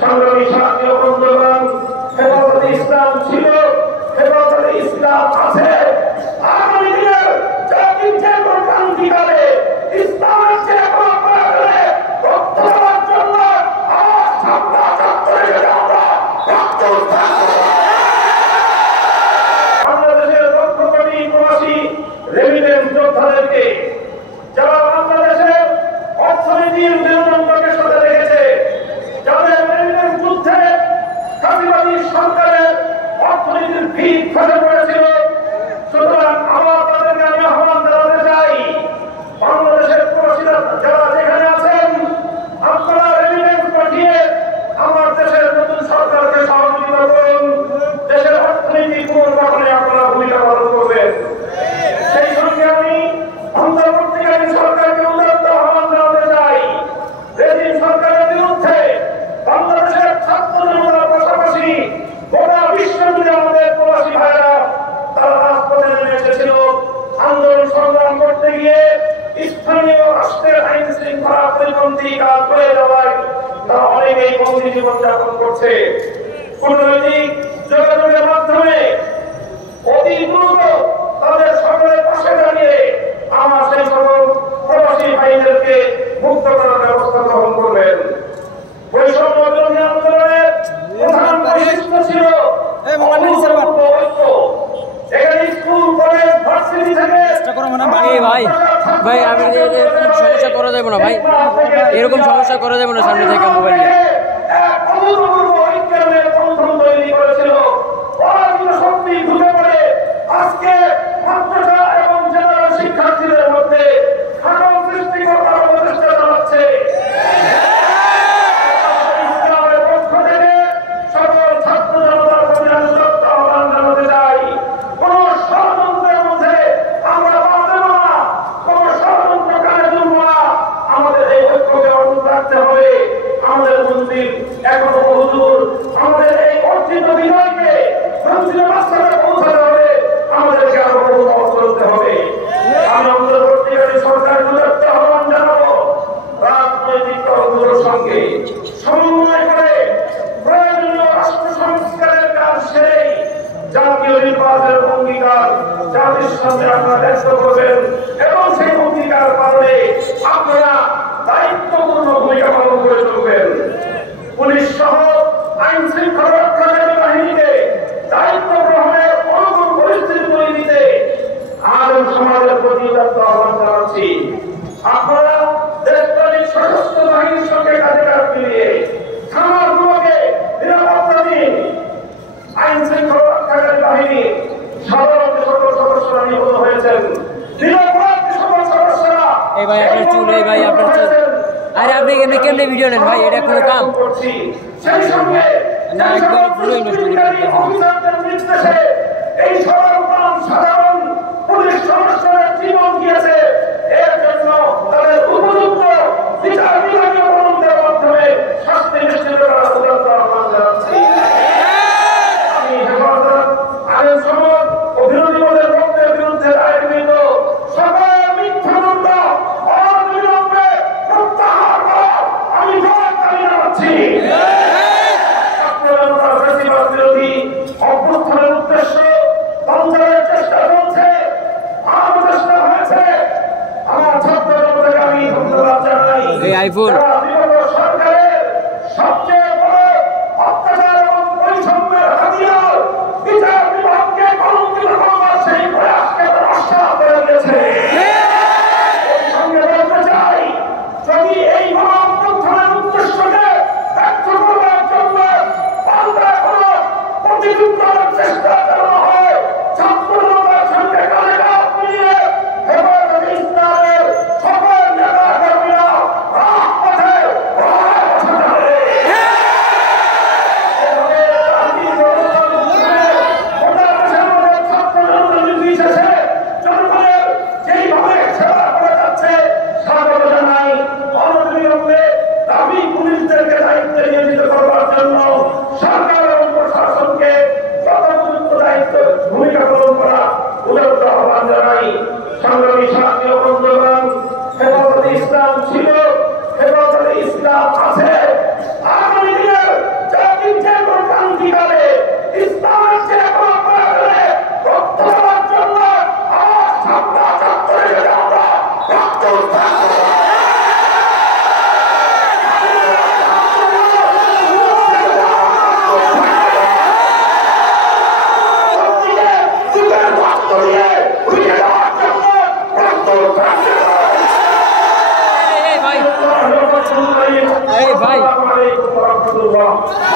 সংগ্রামী সাথী ও বন্ধুগণ, হেফাজতে ইসলাম ছিল, হেফাজতে ইসলাম আছে। আগামী দিনের জাতির যে কোনো ক্রান্তিকালে ইসলামের যে কোনো প্রয়োজনে রক্ত দেওয়ার জন্য আমার সামনা চত্বরে আমরা রক্ত বাংলাদেশের লক্ষ কোটি প্রবাসী রেমিটেন্স যোদ্ধাদেরকে, যারা বাংলাদেশের অর্থনীতির মেরুদণ্ডকে সাথে রেখেছে, যাদের রেমিটেন্স যুদ্ধে ফাঁসিবাদী সরকারের অর্থনীতির ভিত খসে পড়েছিল। সুতরাং আমার তাদেরকে আমি আহ্বান জানাতে চাই, বাংলাদেশের প্রবাসীরা যারা যেখানে আছেন, আপনারা রেমিটেন্স পাঠিয়ে আমার দেশের নতুন সরকারকে সহযোগিতা করুন। দেশের অর্থনীতি পুনর্গঠনে আপনারা ভূমিকা পালন করবেন। সেই সঙ্গে আমি অন্তর্বর্তীকালীন সরকারকে উদাত্ত আহ্বান জানাতে চাই, রেজিম সরকারের বিরুদ্ধে বাংলাদেশের ছাত্র জনতার পাশাপাশি গোটা বিশ্ব জুড়ে আমাদের প্রবাসী ভাইয়েরা তারা রাজপথে নেমে এসেছিল। আন্দোলন সংগ্রাম করতে গিয়ে স্থানীয় রাষ্ট্রের আইন শৃঙ্খলা পরিপন্থী কাজ করে যাওয়ায় তারা অনেকেই বন্দী জীবনযাপন করছে। কূটনৈতিক যোগাযোগের মাধ্যমে অতি দ্রুত তাদের সকলের পাশে দাঁড়িয়ে আমার সেই সকল প্রবাসী ভাইদেরকে মুক্ত করার ব্যবস্থা গ্রহণ করবেন। বৈষম্য বিরোধী আন্দোলনের প্রধান বৈশিষ্ট্য ছিল ঐক্য। এখানে স্কুল, কলেজ, ভার্সিটি থেকে ভাই আমি সমস্যা করা যাবে না ভাই, এরকম সমস্যা করা যাবে না সামনে থেকে মোবাইল নিয়ে। আজকে মাদ্রাসা এবং জেনারেল শিক্ষার্থীদের মধ্যে ফাটল সৃষ্টি করার প্রচেষ্টা চালাচ্ছে। ইসলামের পক্ষ থেকে সকল ছাত্র জনতার প্রতি আমি সত্য আহ্বান জানাতে চাই, কোন ষড়যন্ত্রের মধ্যে আমরা বাদ দেব না, কোন ষড়যন্ত্রকারী জন্য আমাদের এই ঐক্যকে অটুট রাখতে হবে। আমাদের মন্দির এখনো বহুদূর, আমাদের এই অর্জিত বিজয়কে মন্দিরের রাস্তায় পৌঁছাতে হবে, আমাদেরকে আরো বহু পথ চলতে হবে। আমি অন্তর্বর্তীকালীন সরকারের উদাত্ত আহ্বান জানাবো, রাজনৈতিক দলগুলোর সঙ্গে সমন্বয় করে প্রয়োজনীয় রাষ্ট্র সংস্কারের কাজ সেরেই জাতীয় নির্বাচনের অঙ্গীকার জাতির সামনে আপনারা ব্যক্ত করবেন এবং সেই অঙ্গীকার পালনে আপনারা দায়িত্বপূর্ণ ভূমিকা পালন করে চলবেন। পুলিশ সহ আইন শৃঙ্খলা রক্ষাকারী বাহিনীকে দায়িত্ব গ্রহণের অনুকূল পরিস্থিতি তৈরি দিতে আলেম সমাজের প্রতি উদাত্ত আহ্বান জানাচ্ছি। আপনারা দেশপ্রেমিক সশস্ত্র বাহিনীর সঙ্গে কাজে কাজ মিলিয়ে থানাগুলোকে নিরাপত্তা দিন। আইন শৃঙ্খলা রক্ষাকারী বাহিনী সাধারণ সকল সদস্যরা নিহত হয়েছেন, নিরপরাধ সকল সদস্যরা। এই ভাই আপনার চুল, এই ভাই আপনার চুল, আরে আপনি এখানে কেমনে ভিডিও নেন ভাই, এটা কোনো কাম সেই সঙ্গে না, একবার পুরো অফিসারদের নির্দেশে এই সাধারণ পুলিশ সদস্যরা জীবন দিয়েছে, এর জন্য তাদের উপযুক্ত বিচার বিভাগীয় তদন্তের মাধ্যমে শাস্তি নিশ্চিত করার উদাত্ত আহ্বান জানাচ্ছি। আমি হেফাজত, আইন সমাজ ও বিরোধী দলের পক্ষের বিরুদ্ধে দায়েরকৃত সকল মিথ্যা মামলা অবিলম্বে প্রত্যাহার করার আমি জোর দাবি জানাচ্ছি। বিরোধী অভ্যুত্থানের উদ্দেশ্য সঞ্চারের চেষ্টা চলছে, আরো চেষ্টা হয়েছে। আমার ছাত্র জনতাকে আমি ধন্যবাদ জানাই। সরকারের সবচেয়ে বড় অত্যাচার এবং বৈষম্যের হাতিয়ার বিচার বিভাগকে কলঙ্কিত করবার সেই প্রয়াসকে নস্বাত করে দিয়েছে। এই সঙ্গে বলতে চাই, যদি এই বড় অভ্যুত্থানের উদ্দেশ্যকে ব্যর্থ করবার জন্য পাল্টা কোনো প্রতিযুদ্ধের চেষ্টা চালানো হয়, ছাত্র জনতার সঙ্গে কাঁধে কাঁধ মিলিয়ে হেফাজতে ইসলামের সকল নেতা কর্মীরা রাজপথে ইনশাআল্লাহ।